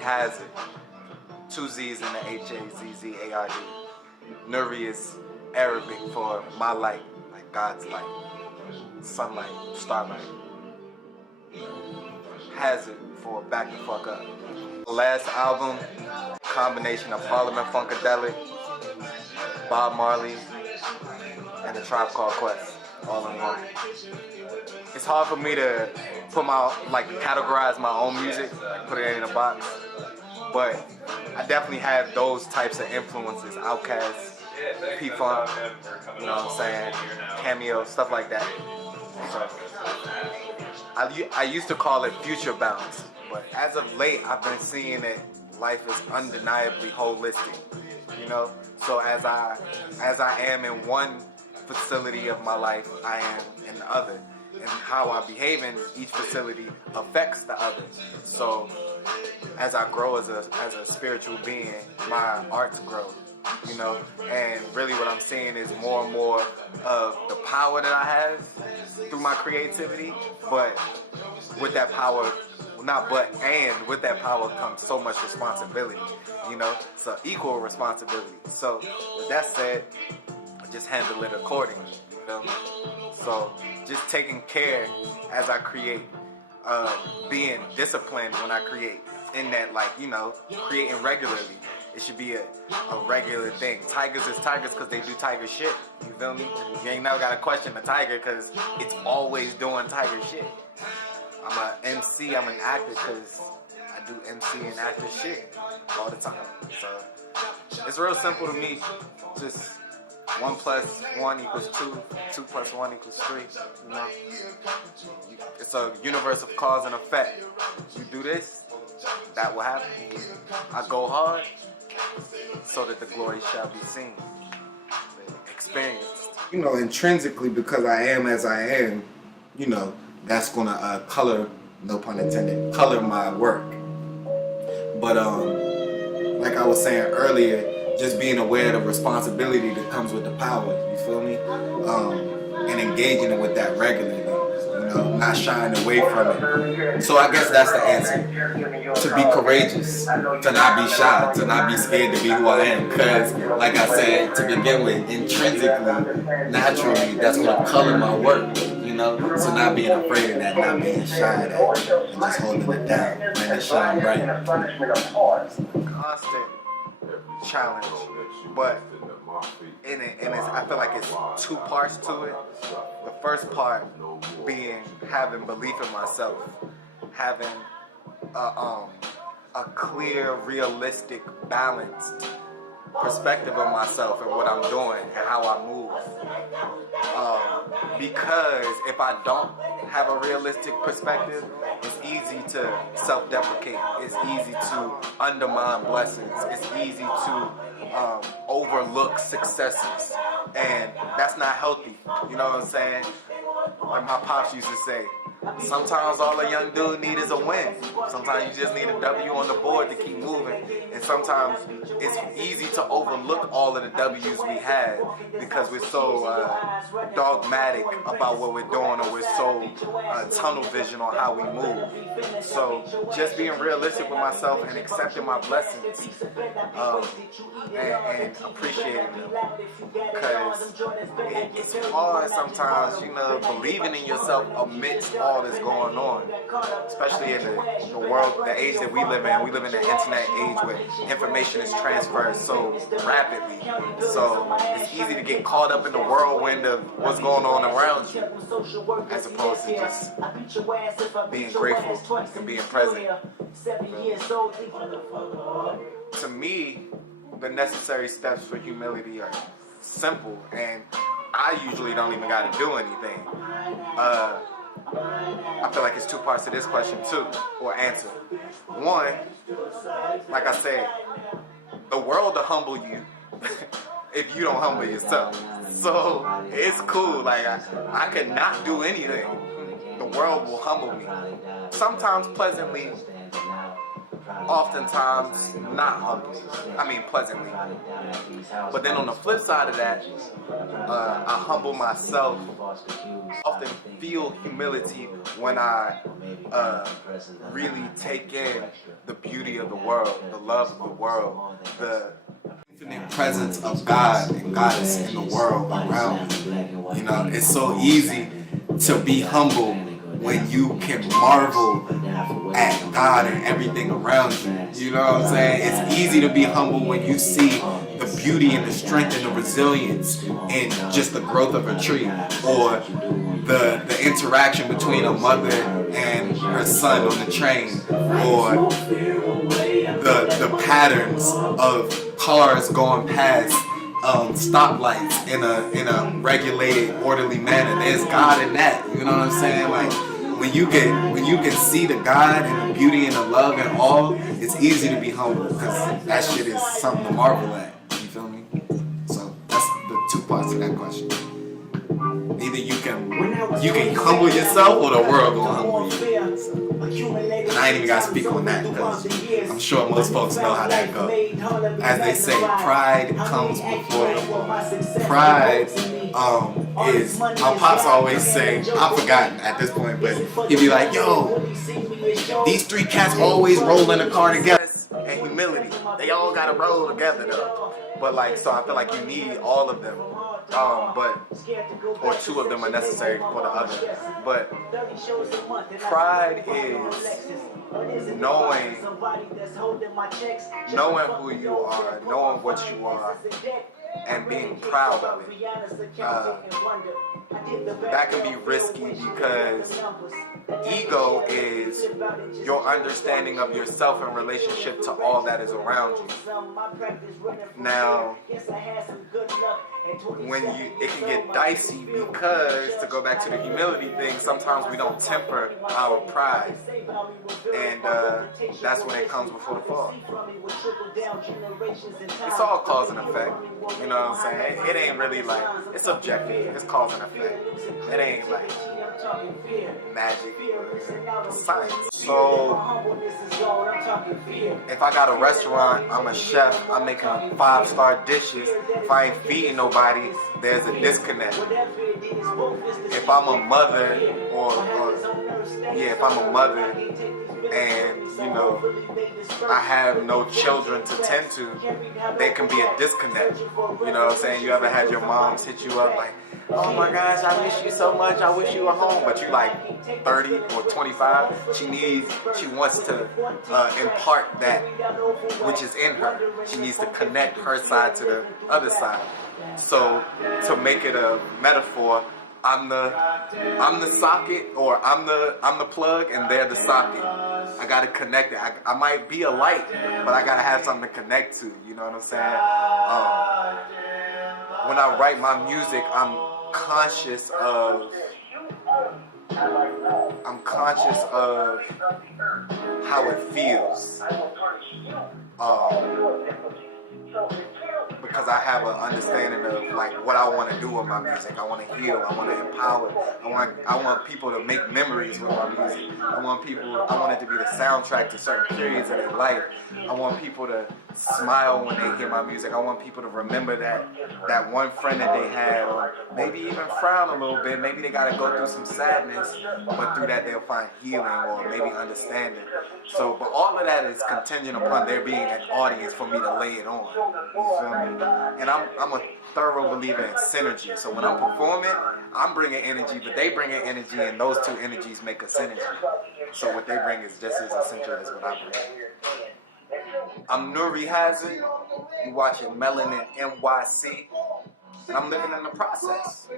Hazzard. 2 Z's in the Hazzard. Nuri is Arabic for my light, like God's light, sunlight, starlight. Hazzard for back the fuck up. The last album, combination of Parliament Funkadelic, Bob Marley, and A Tribe Called Quest, all in one. It's hard for me to put categorize my own music, like put it in a box, but I definitely have those types of influences, Outkast, P-Funk, you know what I'm saying, Cameo, stuff like that. So, I used to call it future bounce, but as of late, I've been seeing that life is undeniably holistic, you know? So as I am in one facility of my life, I am in the other. And how I behave in each facility affects the other. So as I grow as a spiritual being, my arts grow, you know? And really what I'm seeing is more and more of the power that I have through my creativity, but with that power, with that power comes so much responsibility, you know? So equal responsibility. So with that said, I just handle it accordingly, you feel me? So just taking care as I create, being disciplined when I create, in that, like, you know, creating regularly. It should be a regular thing. Tigers is tigers because they do tiger shit, you feel me? You ain't never got to question the tiger because it's always doing tiger shit. I'm an MC, I'm an actor because I do MC and actor shit all the time. So it's real simple to me. Just 1 + 1 = 2, 2 + 1 = 3, you know? It's a universe of cause and effect. You do this, that will happen. I go hard so that the glory shall be seen, experienced. You know, intrinsically, because I am as I am, you know, that's gonna color, no pun intended, color my work. But like I was saying earlier, just being aware of the responsibility that comes with the power, you feel me? And engaging it with that regularly, you know, not shying away from it. So I guess that's the answer. To be courageous, to not be shy, to not be scared to be who I am. Because, like I said, to begin with, intrinsically, naturally, that's gonna color my work, you know? So not being afraid of that, not being shy of that, and just holding it down, letting it shine bright. Constant challenge, but I feel like it's 2 parts to it. The first part being having belief in myself, having a clear, realistic, balanced perspective of myself and what I'm doing and how I move. Because if I don't have a realistic perspective, it's easy to self-deprecate. It's easy to undermine blessings. It's easy to overlook successes. And that's not healthy. You know what I'm saying? Like my pops used to say, sometimes all a young dude need is a win. Sometimes you just need a W on the board to keep moving. And sometimes it's easy to overlook all of the W's we had because we're so dogmatic about what we're doing, or we're so tunnel vision on how we move. So just being realistic with myself and accepting my blessings and appreciating them. Because it's hard sometimes, you know, believing in yourself amidst all that's going on, especially in the world, the age that we live in. We live in the internet age where information is transferred so rapidly. So it's easy to get caught up in the whirlwind of what's going on around you, as opposed to just being grateful and being present. To me, the necessary steps for humility are simple, and I usually don't even got to do anything. I feel like it's 2 parts to this question too, or answer. One, like I said, the world will humble you if you don't humble yourself. So it's cool, like I could not do anything. The world will humble me. Sometimes pleasantly, oftentimes not humbly. I mean pleasantly. But then on the flip side of that, I humble myself. Often feel humility when I really take in the beauty of the world, the love of the world, the infinite presence of God and Goddess in the world around me. You know, it's so easy to be humble when you can marvel at God and everything around you. You know what I'm saying? It's easy to be humble when you see the beauty and the strength and the resilience in just the growth of a tree, or the interaction between a mother and her son on the train, or the patterns of cars going past stoplights in a regulated, orderly manner. There's God in that. You know what I'm saying? Like when you can see the God and the beauty and the love and all, it's easy to be humble because that shit is something to marvel at. You feel me? So that's the two parts of that question. Either you can humble yourself, or the world gonna humble you. And I ain't even gotta speak on that because I'm sure most folks know how that goes. As they say, pride comes before the fall. Pride is, my pops always say, I've forgotten at this point, but he'd be like, yo, these three cats always roll in a car together. And humility, they all gotta roll together though. But like, so I feel like you need all of them. Or two of them are necessary for the other. But pride is knowing who you are, knowing what you are, and being proud of it. That can be risky because ego is your understanding of yourself in relationship to all that is around you. Now, it can get dicey because, to go back to the humility thing, sometimes we don't temper our pride, and that's when it comes before the fall. It's all cause and effect, you know what I'm saying? It ain't really like, it's subjective, it's cause and effect. It ain't like magic, it's science. So if I got a restaurant, I'm a chef, I'm making 5-star dishes, if I ain't feeding nobody, there's a disconnect. If I'm a mother, if I'm a mother and, you know, I have no children to tend to, there can be a disconnect. You know what I'm saying? You ever had your moms hit you up like, oh my gosh, I miss you so much, I wish you were home, but you like 30 or 25, she wants to impart that which is in her. She needs to connect her side to the other side. So to make it a metaphor, I'm the socket, or I'm the plug and they're the socket. I gotta connect it. I might be a light, but I gotta have something to connect to, you know what I'm saying? When I write my music, I'm conscious of how it feels. Because I have an understanding of like what I want to do with my music. I want to heal. I want to empower. I want people to make memories with my music. I want it to be the soundtrack to certain periods of their life. I want people to smile when they hear my music. I want people to remember that one friend that they had, or maybe even frown a little bit. Maybe they got to go through some sadness, but through that they'll find healing or maybe understanding. So, but all of that is contingent upon there being an audience for me to lay it on. You feel me? And I'm a thorough believer in synergy. So when I'm performing, I'm bringing energy, but they bring in energy, and those two energies make a synergy. So what they bring is just as essential as what I bring. I'm Nuri Hazzard. You're watching MLNNNYC, and I'm living in the process.